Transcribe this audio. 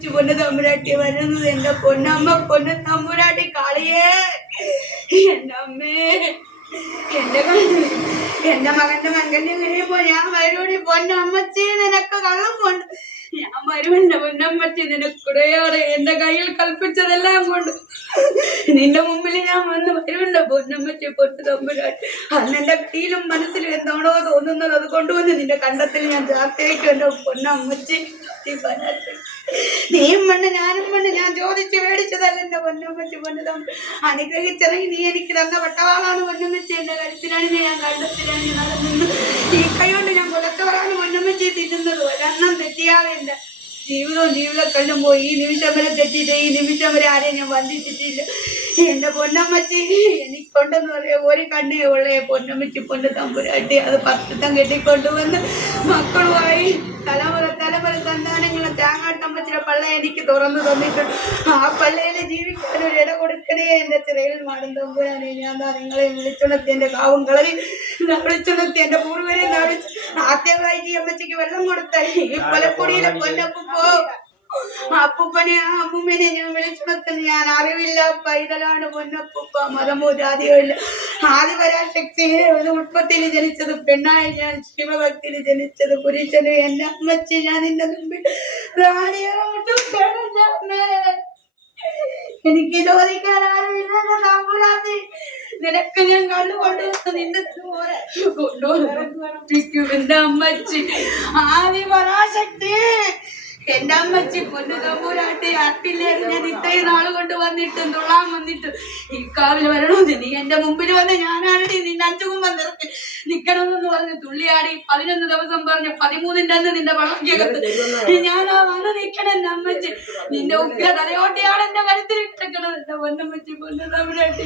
പൊന്നു തമ്പുരാട്ടി വരുന്നത് എന്റെ പൊന്നമ്മ പൊന്നു തമ്പുരാട്ടി കാളിയേ എന്റെ അമ്മേ എന്റെ മകന്റെ മകന്റെ കഴിയുമ്പോ ഞാൻ വരൂടി പൊന്നമ്മച്ചി നിനക്ക് കള്ളം കൊണ്ട് ഞാൻ വരുമെന്റെ പൊന്നമ്മച്ചി നിനക്കുടയോടെ എന്റെ കയ്യിൽ കൽപ്പിച്ചതെല്ലാം കൊണ്ട് നിന്റെ മുമ്പിൽ ഞാൻ വന്ന് വരുമെന്റെ പൊന്നമ്മച്ചി പൊന്നു തമ്പുരാട്ടി അന്ന് എന്റെ കയ്യിലും മനസ്സിലും എന്താണോ തോന്നുന്നത് അത് കൊണ്ടുവന്ന് നിന്റെ കണ്ടത്തിൽ ഞാൻ ചാർത്തേക്കും എന്റെ പൊന്നമ്മച്ചി നീയും മണ്ണ് ഞാനും മണ്ണ് ഞാൻ ചോദിച്ച് മേടിച്ചതല്ല എന്റെ പൊന്നമ്മച്ചി പൊന്നതം അനുഗ്രഹിച്ചിറങ്ങി നീ എനിക്ക് തന്ന വട്ടവാളാണ് പൊന്നമ്മച്ചി എന്റെ കരുത്തിലാണ് ഞാൻ കണ്ടത്തിലാണ് നടന്നത് ഈ കൈ കൊണ്ട് ഞാൻ കൊലച്ചവറാണ് പൊന്നമ്മച്ചി തിന്നുന്നത് ഒരെണ്ണം തെറ്റിയാതെ എന്റെ ജീവിതം കണ്ടുമ്പോ ഈ നിമിഷം വരെ തെറ്റിയിട്ട് ഈ നിമിഷം വരെ ആരെയും ഞാൻ വന്ദിച്ചിട്ടില്ല എന്റെ പൊന്നമ്മച്ചി എനിക്കൊണ്ടെന്ന് പറയാ ഒരു കണ്ണേ ഉള്ളേ പൊന്നമ്മച്ചി പൊന്നു തമ്പുരാട്ടി അത് പത്തം കെട്ടിക്കൊണ്ടുവന്ന് മക്കളുമായി തലമുറ സന്താനങ്ങളെ തേങ്ങാട്ടമ്മച്ചിയുടെ പള്ള എനിക്ക് തുറന്നു തന്നിട്ടുണ്ട് ആ പള്ളയിൽ ജീവിക്കാൻ ഒരു ഇട കൊടുക്കണേ എന്റെ ചിറയിൽ മാടും തമ്പുരാനെ ഞാൻ നിങ്ങളെ വിളിച്ചുണർത്തി എന്റെ കാവും കളരി വിളിച്ചുണർത്തി എന്റെ പൂർവ്വരെ ആദ്യമായി അമ്മച്ചിക്ക് വെള്ളം കൊടുത്താൽ ഈ കൊലപ്പൊടിയിലെ പൊന്നപ്പോ അപ്പൂപ്പനെ ആ അമ്മൂമ്മനെ ഞാൻ വിളിച്ചുണർത്തുന്നു ഞാൻ അറിവില്ല പൈതലാണ് പൊന്നപ്പൂപ്പ മതമോ ജാതിയോ ഇല്ല ആദിപരാശക്തിയെ ഉത്പത്തിയിൽ ജനിച്ചത് പെണ്ണായി ഞാൻ ശിവഭക്തിയിൽ ജനിച്ചത് പുരുഷന് എന്റെ അമ്മച്ചി ഞാൻ നിന്റെ മുമ്പിൽ എനിക്ക് ചോദിക്കാൻ ആരുമില്ല തമ്പുരാട്ടി നിനക്ക് ഞാൻ കണ്ടുകൊണ്ടുവന്ന് നിന്റെ കൊണ്ടുവന്നിരിക്കും എന്റെ അമ്മച്ചി ആദിപരാശക്തി എന്റെ അമ്മച്ചി പൊന്നു തമ്പുരാട്ടി അട്ടില്ലേന്ന് ഞാൻ ഇത്രയും നാള് കൊണ്ട് വന്നിട്ട് തുള്ളാൻ വന്നിട്ട് ഈ കാവിൽ വരണോന്ന് നീ എന്റെ മുമ്പിൽ വന്ന് ഞാനാണടി നിന്റെ അഞ്ചുകുമ്പം നിറച്ച് നിക്കണമെന്ന് പറഞ്ഞ് തുള്ളിയാടി 11 ദിവസം പറഞ്ഞ് 13ന്റെ അന്ന് നിന്റെ വളർച്ചകത്ത് ഞാനാ വന്ന് നിക്കണം എന്റെ അമ്മച്ചി നിന്റെ ഉഗ്ര തലയോട്ടിയാണ് എന്റെ കരുത്തിൽ കിടക്കണത് എന്റെ പൊന്നമ്മച്ചി പൊന്നു തമ്പുരാട്ടി